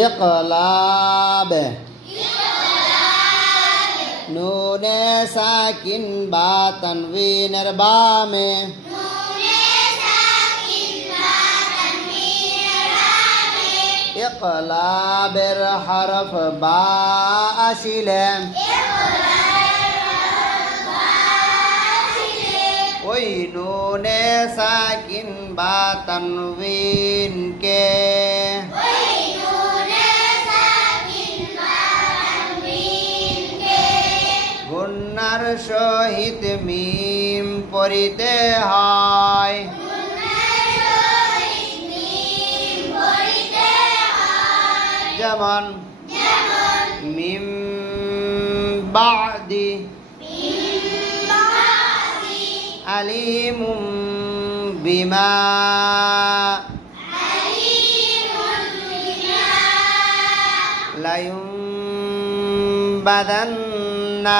ইকলাব নুনে সাকিন বা তানবিনের বামে ইকলাবের হরফ বা আসিলে ওই নুনে সাকিন বা তানবিনকে গুন্নার সহিত মিম পড়িতে হয় যেমন মিম বাদি আলিমুম বিমা লায়ুম বাদান্না